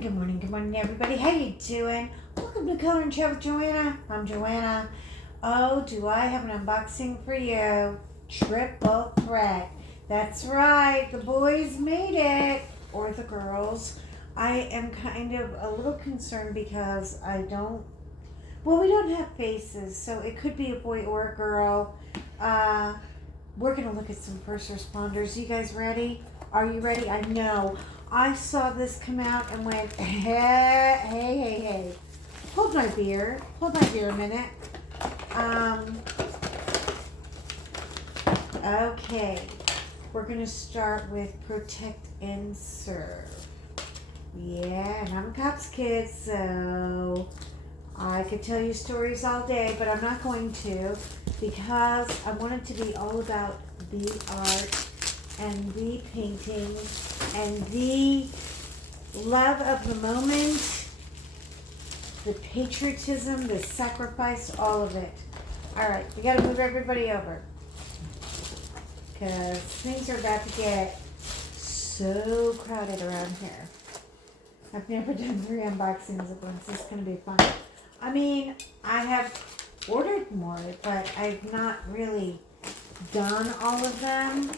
Good morning, everybody. How you doing? Welcome to Color and Chat with Joanna. I'm Joanna. Oh, do I have an unboxing for you? Triple threat. That's right. The boys made it, or the girls. I am kind of a little concerned because we don't have faces, so it could be a boy or a girl. We're going to look at some first responders. You guys ready? Are you ready? I know. I saw this come out and went, hey. Hold my beer a minute. Okay. We're going to start with Protect and Serve. Yeah, and I'm a cop's kid, so I could tell you stories all day, but I'm not going to because I want it to be all about the art and the painting and the love of the moment, the patriotism, the sacrifice, all of it. All right, we got to move everybody over because things are about to get so crowded around here. I've never done 3 unboxings at once. This is going to be fun. I mean, I have ordered more, but I've not really done all of them.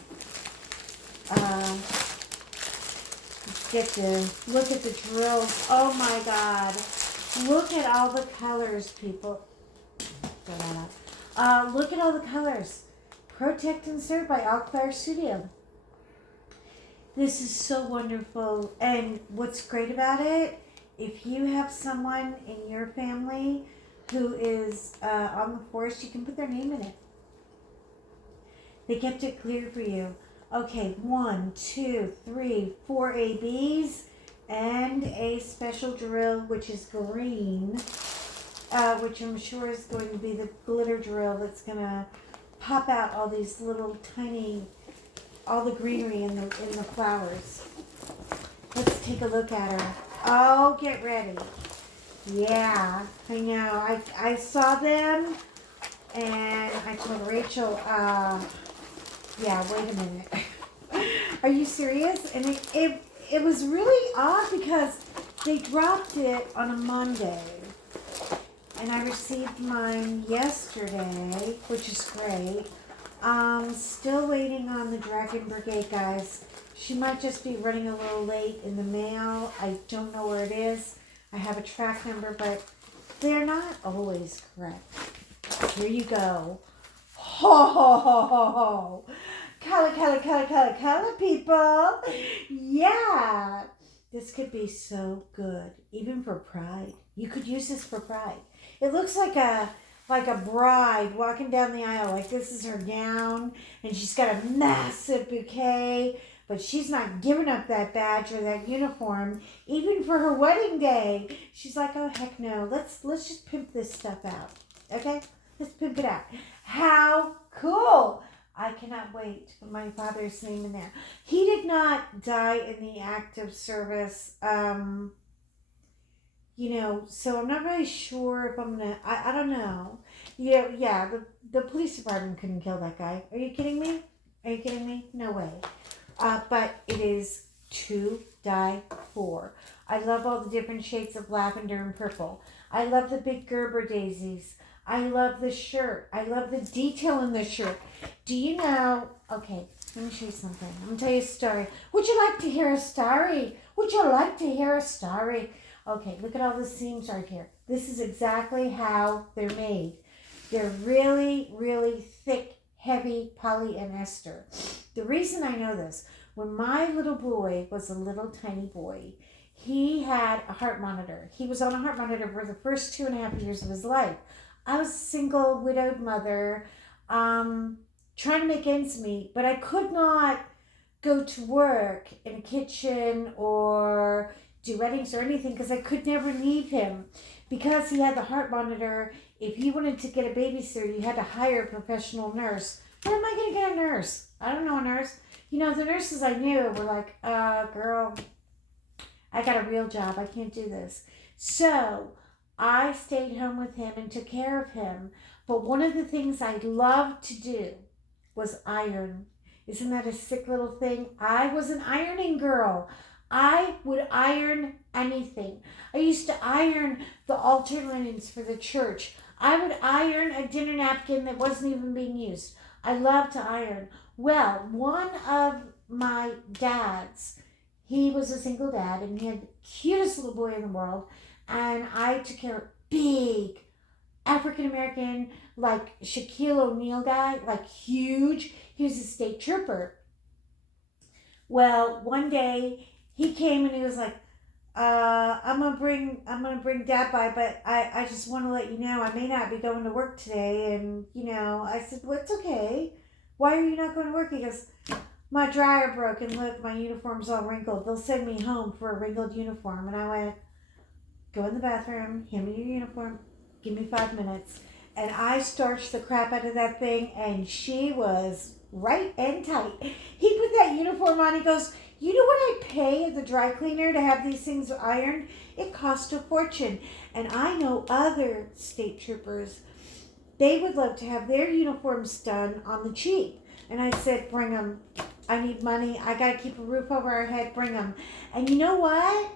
Let's get to look at the drills. Oh my God. Look at all the colors, people. Look at all the colors. Protect and Serve by Au Claire Studio. This is so wonderful. And what's great about it, if you have someone in your family who is on the force, you can put their name in it. They kept it clear for you. Okay, 1, 2, 3, 4 ABs and a special drill, which is green, which I'm sure is going to be the glitter drill that's going to pop out all these little tiny, all the greenery in the flowers. Let's take a look at her. Oh, get ready. Yeah, I know. I saw them and I told Rachel, yeah, wait a minute. Are you serious? And it was really odd because they dropped it on a Monday. And I received mine yesterday, which is great. Still waiting on the Dragon Brigade, guys. She might just be running a little late in the mail. I don't know where it is. I have a track number, but they're not always correct. Here you go. Ho, ho, ho, ho, ho. Color, people. Yeah. This could be so good, even for Pride. You could use this for Pride. It looks like a bride walking down the aisle. Like this is her gown, and she's got a massive bouquet, but she's not giving up that badge or that uniform, even for her wedding day. She's like, oh, heck no. Let's just pimp this stuff out. Okay? Let's pimp it out. How cool. I cannot wait to put my father's name in there. He did not die in the active service, so I'm not really sure if I'm going to, I don't know. Yeah, the police department couldn't kill that guy. Are you kidding me? No way. But it is to die for. I love all the different shades of lavender and purple. I love the big Gerber daisies. I love the shirt. I love the detail in the shirt. Do you know? Okay, let me show you something. I'm going to tell you a story. Would you like to hear a story? Okay, look at all the seams right here. This is exactly how they're made. They're really, really thick, heavy polyester. The reason I know this, when my little boy was a little tiny boy, he had a heart monitor. He was on a heart monitor for the first 2.5 years of his life. I was a single, widowed mother, trying to make ends meet, but I could not go to work in a kitchen or do weddings or anything because I could never leave him. Because he had the heart monitor, if you wanted to get a babysitter, you had to hire a professional nurse. Where am I going to get a nurse? I don't know a nurse. The nurses I knew were like, girl, I got a real job. I can't do this. So I stayed home with him and took care of him. But one of the things I loved to do was iron. Isn't that a sick little thing? I was an ironing girl. I would iron anything. I used to iron the altar linens for the church. I would iron a dinner napkin that wasn't even being used. I love to iron. Well, one of my dads, he was a single dad and he had the cutest little boy in the world. And I took care of big African American, like Shaquille O'Neal guy, like huge. He was a state trooper. Well, one day he came and he was like, I'm gonna bring Dad by, but I just want to let you know I may not be going to work today. And I said, well, it's okay. Why are you not going to work? He goes, my dryer broke and look, my uniform's all wrinkled. They'll send me home for a wrinkled uniform. And I went, go in the bathroom, hand me your uniform, give me 5 minutes. And I starched the crap out of that thing, and she was right and tight. He put that uniform on. He goes, you know what I pay the dry cleaner to have these things ironed? It costs a fortune. And I know other state troopers, they would love to have their uniforms done on the cheap. And I said, bring them. I need money. I got to keep a roof over our head. Bring them. And you know what?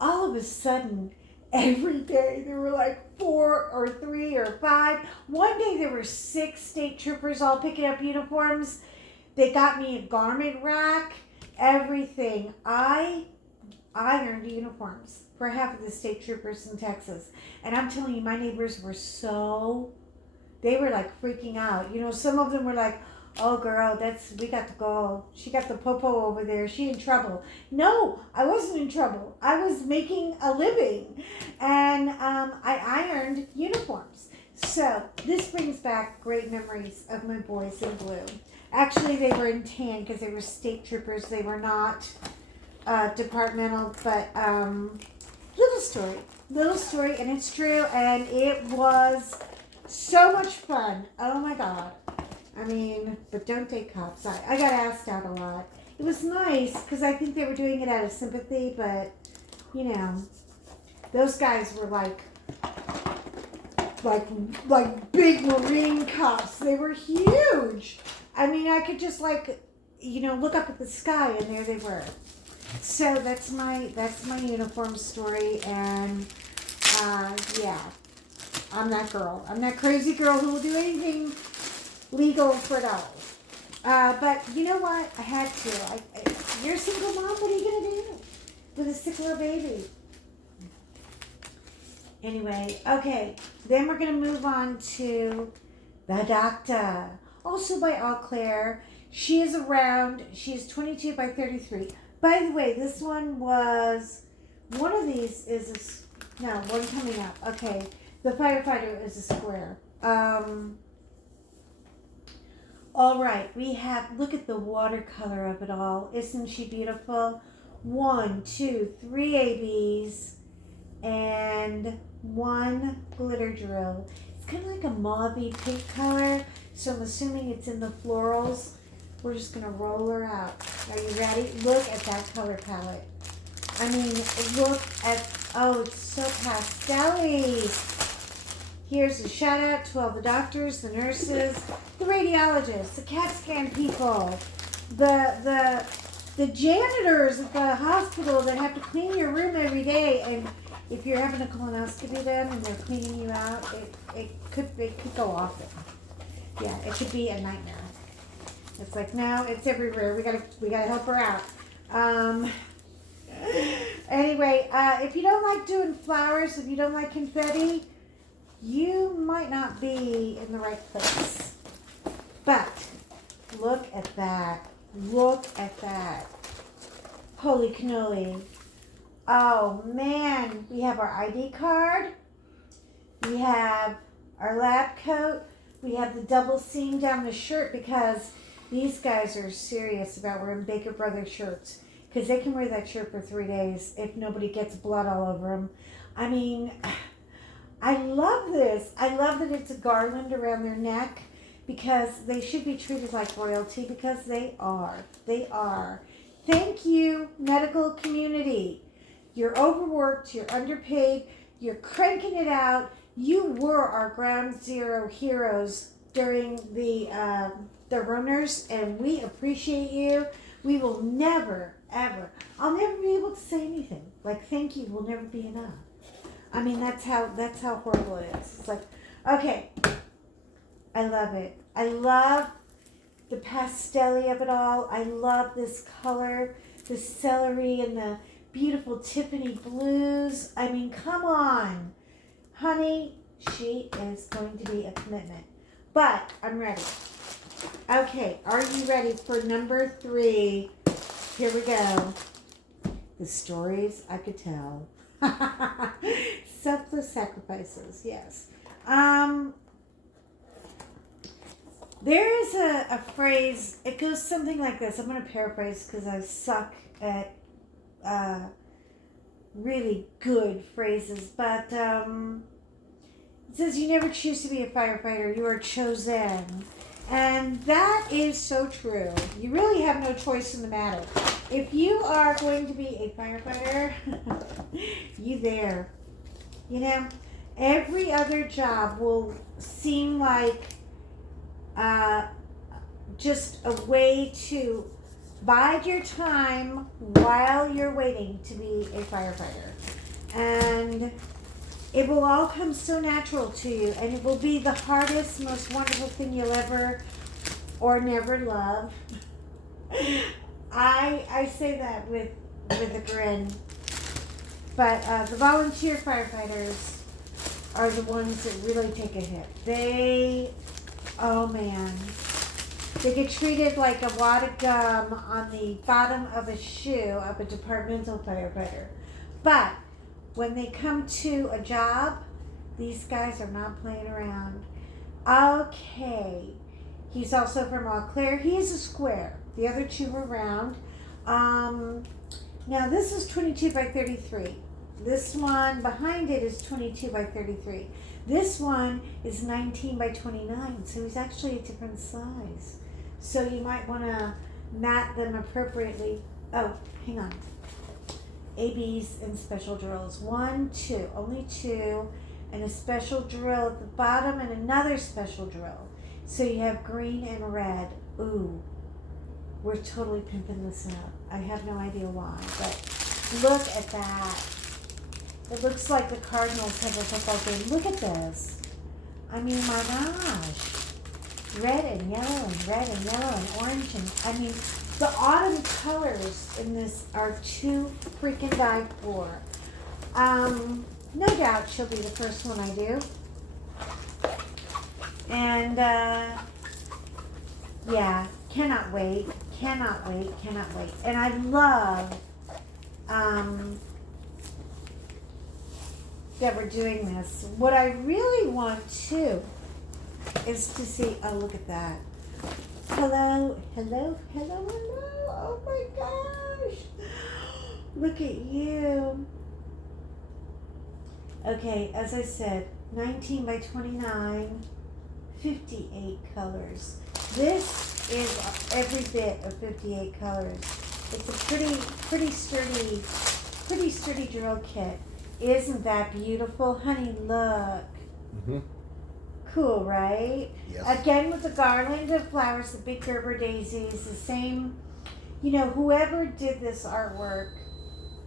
All of a sudden, every day there were like 4 or 3 or 5. One day there were 6 state troopers all picking up uniforms. They got me a garment rack, everything. I ironed uniforms for half of the state troopers in Texas. And I'm telling you, my neighbors were they were like freaking out. Some of them were like, oh girl, we got to go. She got the popo over there. She in trouble. No, I wasn't in trouble. I was making a living. And I ironed uniforms. So this brings back great memories of my boys in blue. Actually, they were in tan because they were state troopers. They were not departmental, but little story, and it's true, and it was so much fun. Oh my God. I mean, but don't take cops. I got asked out a lot. It was nice because I think they were doing it out of sympathy, but those guys were like big Marine cops. They were huge. I mean, I could just look up at the sky, and there they were. So that's my uniform story, and yeah, I'm that girl. I'm that crazy girl who will do anything legal for dollars. But you know what? I had to. You're a single mom. What are you gonna do with a sick little baby? Anyway, okay. Then we're gonna move on to the doctor. Also by Eau Claire. She is around. She is 22 by 33. By the way, this one of these is one coming up. Okay, the firefighter is a square. All right, look at the watercolor of it all. Isn't she beautiful? 1, 2, 3 ABs and 1 glitter drill. It's kind of like a mauvey pink color, so I'm assuming it's in the florals. We're just going to roll her out. Are you ready? Look at that color palette. I mean, look at, it's so pastel-y. Here's a shout out to all the doctors, the nurses, the radiologists, the CAT scan people, the janitors at the hospital that have to clean your room every day. And if you're having a colonoscopy then and they're cleaning you out, it could go off. Yeah, it could be a nightmare. It's like, no, it's everywhere. We gotta help her out. Anyway, if you don't like doing flowers, if you don't like confetti, you might not be in the right place. But look at that. Look at that. Holy cannoli. Oh man, we have our ID card. We have our lab coat. We have the double seam down the shirt because these guys are serious about wearing Baker Brothers shirts because they can wear that shirt for 3 days if nobody gets blood all over them. I mean, I love this. I love that it's a garland around their neck because they should be treated like royalty because they are. They are. Thank you, medical community. You're overworked. You're underpaid. You're cranking it out. You were our ground zero heroes during the runners, and we appreciate you. We will never, ever. I'll never be able to say anything. Like, thank you will never be enough. I mean, that's how horrible it is. It's like, okay, I love it. I love the pastel-y of it all. I love this color, the celery and the beautiful Tiffany blues. I mean, come on. Honey, she is going to be a commitment. But I'm ready. Okay, are you ready for number 3? Here we go. The stories I could tell. Selfless sacrifices, yes. There is a phrase, it goes something like this. I'm going to paraphrase because I suck at really good phrases. But it says, you never choose to be a firefighter, you are chosen. And that is so true. You really have no choice in the matter. If you are going to be a firefighter, you there. You know, every other job will seem like just a way to bide your time while you're waiting to be a firefighter. And it will all come so natural to you, and it will be the hardest, most wonderful thing you'll ever or never love. I say that with a grin. But the volunteer firefighters are the ones that really take a hit. They, oh man, they get treated like a wad of gum on the bottom of a shoe of a departmental firefighter. But when they come to a job, these guys are not playing around. Okay. He's also from Eau Claire. He is a square. The other two are round. Now this is 22 by 33. This one behind it is 22 by 33. This one is 19 by 29. So he's actually a different size. So you might want to mat them appropriately. Oh, hang on. ABs and special drills. 1, 2, only 2, and a special drill at the bottom and another special drill. So you have green and red. Ooh, we're totally pimping this out. I have no idea why, but look at that. It looks like the Cardinals have a football game. Look at this. I mean, my gosh. Red and yellow and red and yellow and orange and, I mean, the autumn colors in this are too freaking die for. No doubt she'll be the first one I do. And, yeah, cannot wait. And I love, that we're doing this. What I really want too is to see, oh, look at that. Hello. Oh my gosh. Look at you. Okay, as I said, 19 by 29, 58 colors. This is every bit of 58 colors. It's a pretty sturdy drill kit. Isn't that beautiful? Honey, look. Mm-hmm. Cool, right? Yes. Again, with the garland of flowers, the big Gerber daisies, the same, you know, whoever did this artwork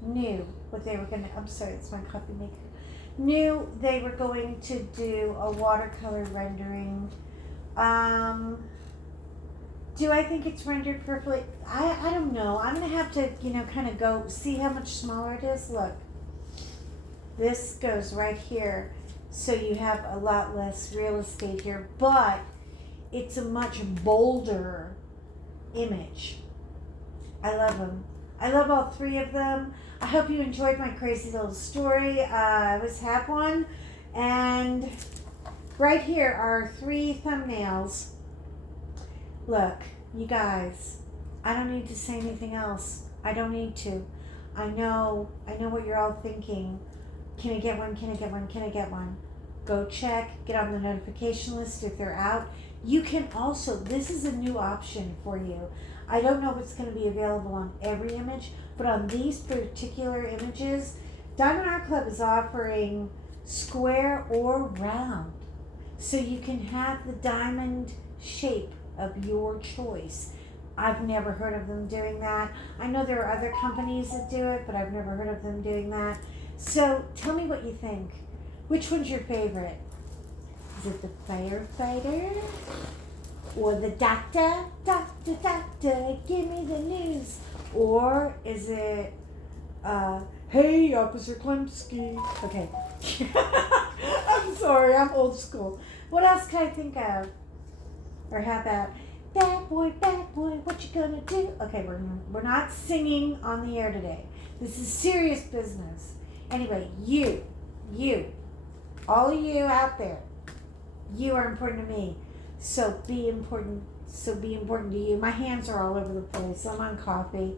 knew what they were going to, I'm sorry, it's my coffee maker, knew they were going to do a watercolor rendering. Do I think it's rendered perfectly? I don't know. I'm going to have to, you know, kind of go see how much smaller it is. Look. This goes right here. So you have a lot less real estate here, but it's a much bolder image. I love them. I love all 3 of them. I hope you enjoyed my crazy little story. I always have one. And right here are 3 thumbnails. Look, you guys, I don't need to say anything else. I don't need to. I know what you're all thinking. Can I get one? Go check, get on the notification list if they're out. You can also, this is a new option for you. I don't know if it's going to be available on every image, but on these particular images, Diamond Art Club is offering square or round. So you can have the diamond shape of your choice. I've never heard of them doing that. I know there are other companies that do it, but I've never heard of them doing that. So tell me what you think. Which one's your favorite? Is it the firefighter? Or the doctor? Doctor, doctor, give me the news. Or is it, hey, Officer Klemsky. Okay. I'm sorry, I'm old school. What else can I think of? Or how about, bad boy, what you gonna do? Okay, we're not singing on the air today. This is serious business. Anyway, you, all of you out there, you are important to me. So be important to you. My hands are all over the place. I'm on coffee.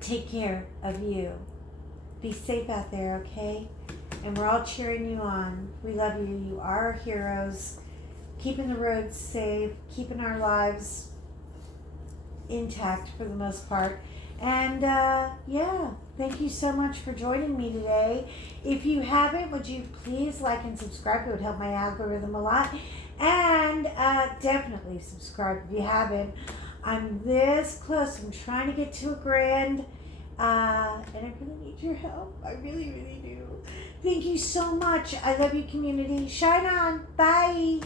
Take care of you. Be safe out there, okay? And we're all cheering you on. We love you. You are our heroes. Keeping the roads safe, keeping our lives intact for the most part. And yeah, thank you so much for joining me today. If you haven't, would you please like and subscribe? It would help my algorithm a lot. And definitely subscribe if you haven't. I'm this close. I'm trying to get to a grand. And I really need your help. I really, really do. Thank you so much. I love you, community. Shine on. Bye.